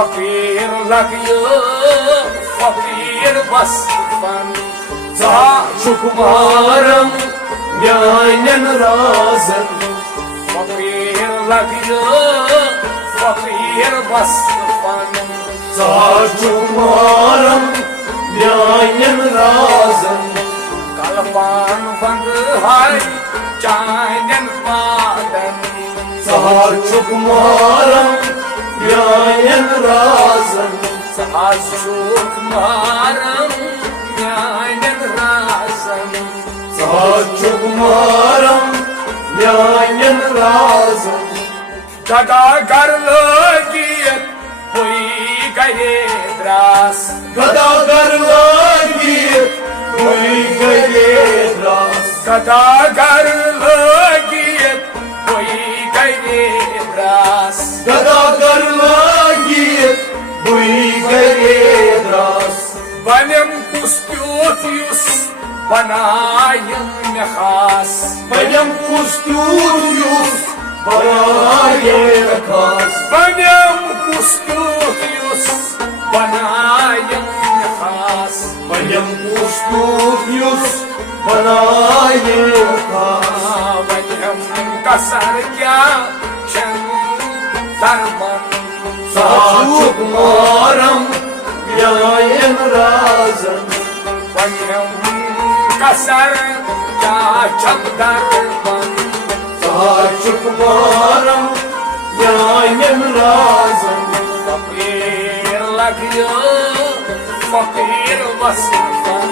फकीर लगियो फकीर वसफन चा Çukmarım yanen razın फकीर लगियो फकीर वसफन Çukmarım yanen razın कलपान बंद हाय चायन पादन Çukmarım yanen razın सासुक मारम न्यायन रासन Çukmarım yanen razın गदा कर लगियत हुई गए Dras Gadagar lagit Uy gaye ras गदा कर लगियत हुई गए Dras Gadagar lagit Uy gaye ras बनम कुस्तुत युस बनायम में खास Benim kustuyuz Baraye kas बनम कुस्तुत युस बनायम में खास Benim kustuyuz Baraye kas वजम कसर क्या शन दरमन Çukmarım yayen razın वजम कसर क्या शन दरमन Çukmarım yayen razın फकीर लगियो फकीर वसफन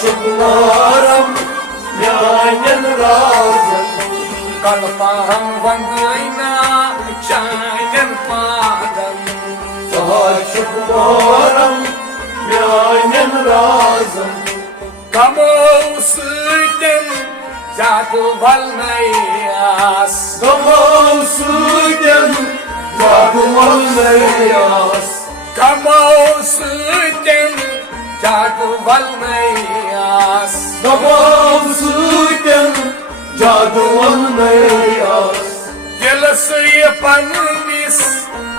Çukmarım yayen razın कलपाम वंगना चायन पादन Çukmarım yayen razın कमो süden जादू वलनयास Tamam süden Yaduman meyas कमो süden जादू वलनयास Tamam süden Yaduman meyas दिलसे पन्निस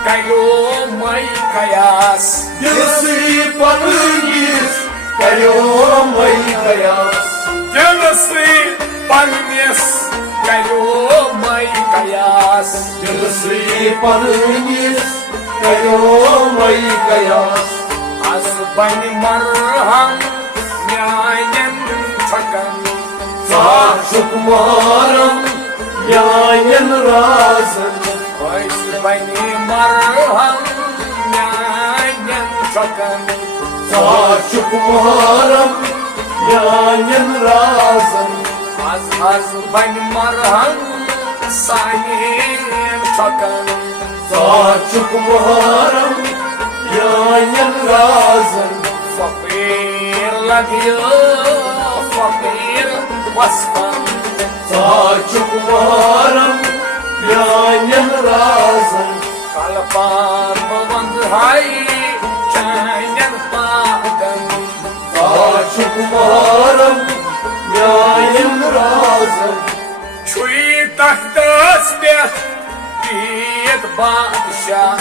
कयो मई कयास Yısı panıyız Kayon may kayas दिलसे पन्निस कयो मई कयास Yısı panıyız Kayon may kayas Az bani marham nyayen çakan Çukmarım yayen razın Az bani marham nyayen çakan Çukmarım yayen razın Az bani marham sayen çakan Çukmarım yayen razın fakir lagiyo fakir vasfan Çukmarım yayen razın kalpan bavand hay chayan padan Çukmarım yayen razın çuy tahtas pet biyet badşah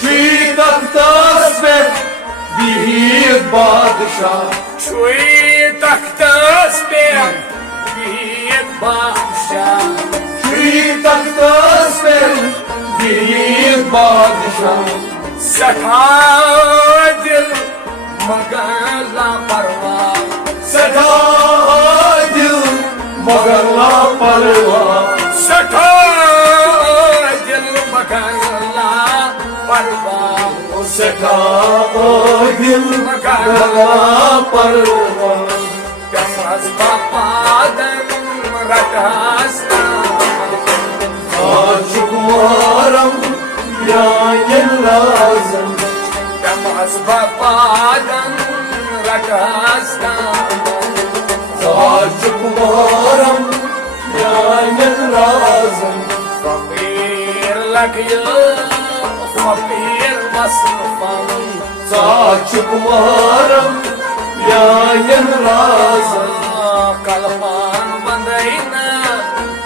Çi taktas ver bir badşah çuy tahtas pet biyet badşah Çi taktas ver bir badşah sakadil magala parva Sedadil magarla parva sakadil magala parva Sedadil magarla parva Kasas papadan ratastan Çukmarım yayen razın Kasas papadan ratastan Çukmarım yayen razın Fakir lagiyo fakir vasfan Çukmarım yayen razın Kalpan bandayna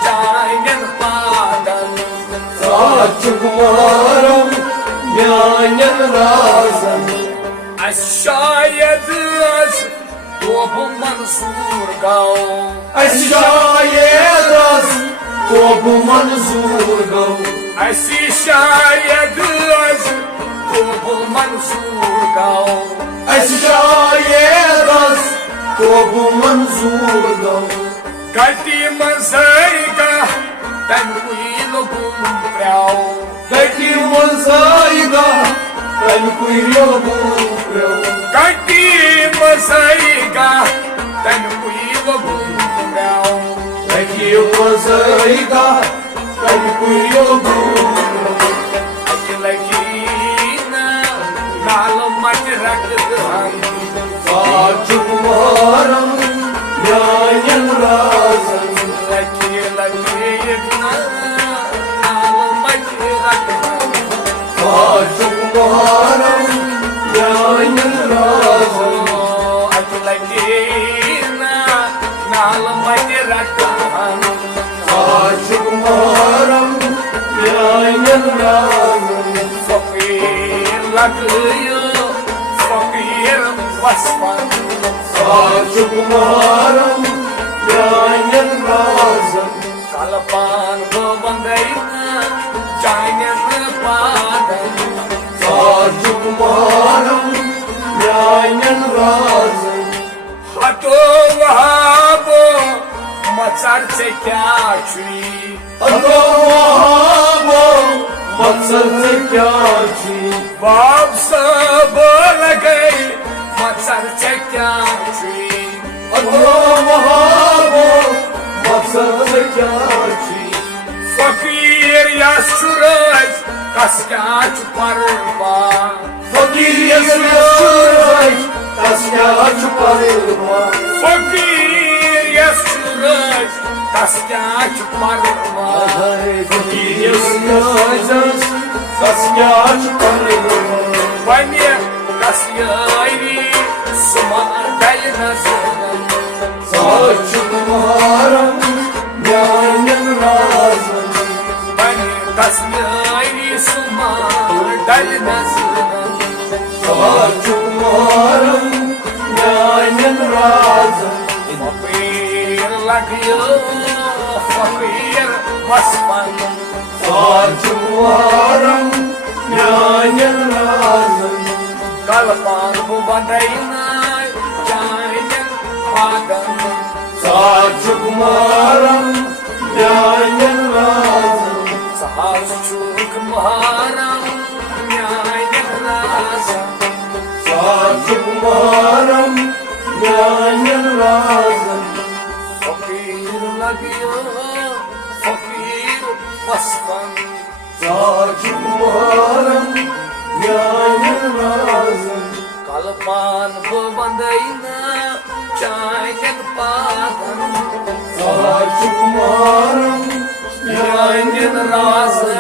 chayan padan Çukmarım yayen Mansoor गौ अस शायद कोब मंजूर गौ असी शायद कोब मंसूर गौ अस शायद कोब मंजूर गौ गति मजैगा तनकुई लोगुम प्याओ गति मजैगा तनकुई लोगुम प्याओ गति मजैगा तनकुई लोगुम प्याओ गति मजैगा तनकुई लोगुम अकलकीना नाल मत रखदहन साचुक मारम न्यायन राजन लकीना नाल मत रखदहन साचुक मारम न्यायन राजन अकलकीना नाल मत रखदहन साचुक मारम न्यायन राजन फकीर लगियो फकीर वसफन साचुक मारम न्यायन राजन कलपान बंदैना चाइनन पादन साचुक मारम न्यायन राजन हतो वहाबो मचर से क्या छुई अतो वहाबो मकसद से क्या छी बाप सब लगे मचर से क्या छुई अतो वहाबो मकसद से क्या छी फकीर या सूरज कसकाच परवा फकीर सूरज कसकाच परवा फकीर या सूरज कसकाच परवा फकीर सूरज कसकाच परवा वन्य कसयारी सुमा दल नजरन साचुक मारम न्यायन राजन वन्य कसयारी सुमा दल नजरन साचुक मारम न्यायन राजन फकीर लगियो फकीर वसफन साचुक मारम न्यायन राजन कलपान बंदैना चाइनन पादन साचुक मारम न्यायन राजन साचुक मारम न्यायन राजन साचुक मारम न्यायन राजन फकीर लगियो फकीर वसफन साचुक मारम न्यायन राजन कलपान बंदैना चाइनन पादन साचुक मारम न्यायन राजन